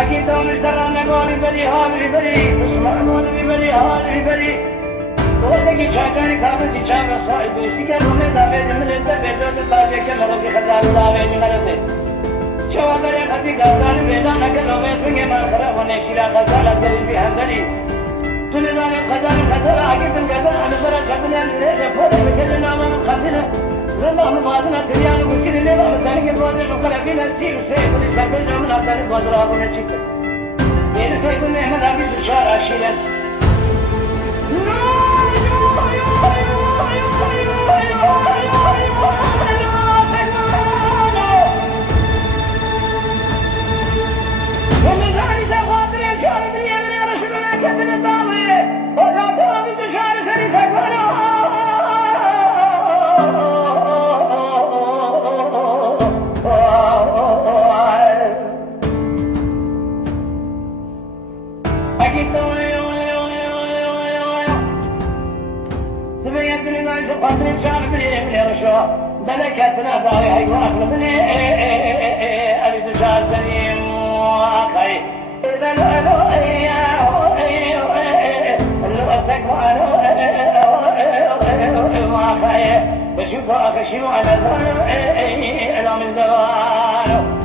اگه تو می‌دارن نگاری بری حالی بری مسلمان بری حالی بری تو دیگه چاکانی کابلی چاک سای دوستی که رومه داوی جمله داوی داوی که مرا که خدا داوی مرده جواب داره خدی گردان بیدا نکلو بیسنگ من خراب ہونے شیرا خزانہ دل بھی ہندری تنے نام خزانہ خزانہ آگے تم گردان ہمیں برا چھپنے لے پھوڑے بچے نام خزانہ رضا ہم بازنا دریان مشکل لے ہم تن کے بوجھ لوکل ابھی نصیب سے کوئی شکل جو منا کر بازرا ہونے چیک یہ سے کوئی محمد ابھی اشارہ شیرت ملكتنا ضايع واغلبني اريد شاسني واخي اذا لو واخي بشوفك شنو على الى من زمان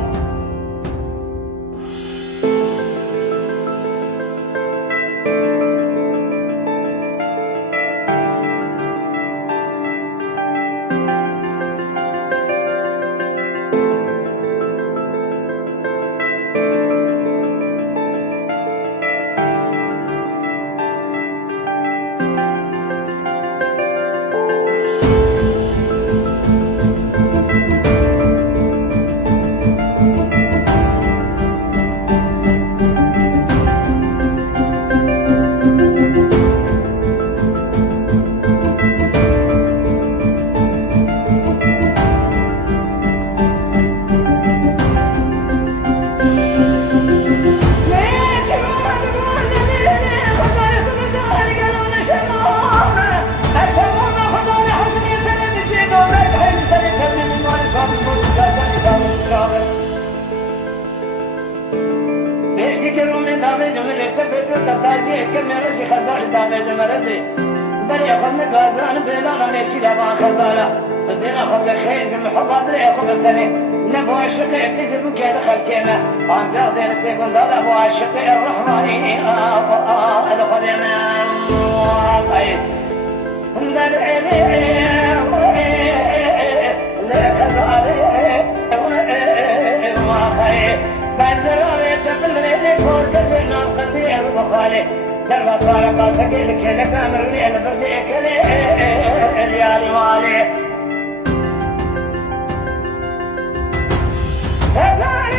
خزانه